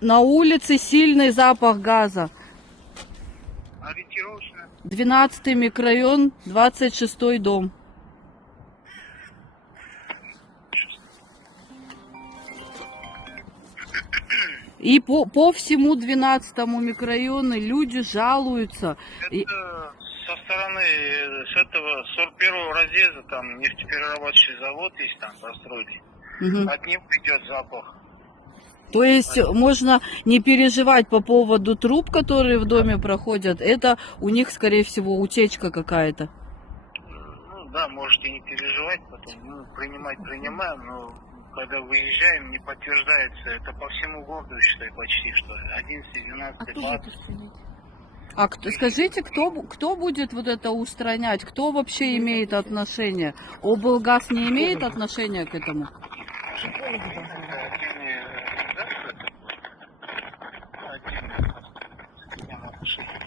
На улице сильный запах газа. Ориентировочно. 12-й микрорайон, 26-й дом. И по всему 12-му микрорайону люди жалуются. Это со стороны, с этого 41-го разъезда, там нефтеперерабатывающий завод есть, там построили. Мгм. От него идет запах. То есть можно не переживать по поводу труб, которые в доме проходят. Это у них, скорее всего, утечка какая-то. Ну да, можете не переживать, потом принимаем, но когда выезжаем, не подтверждается. Это по всему городу, считай, почти, что 11, 12, 20. Скажите, кто будет вот это устранять? Кто вообще имеет отношение? облгаз не имеет отношения к этому? Отдельные, да, отдельные отношения.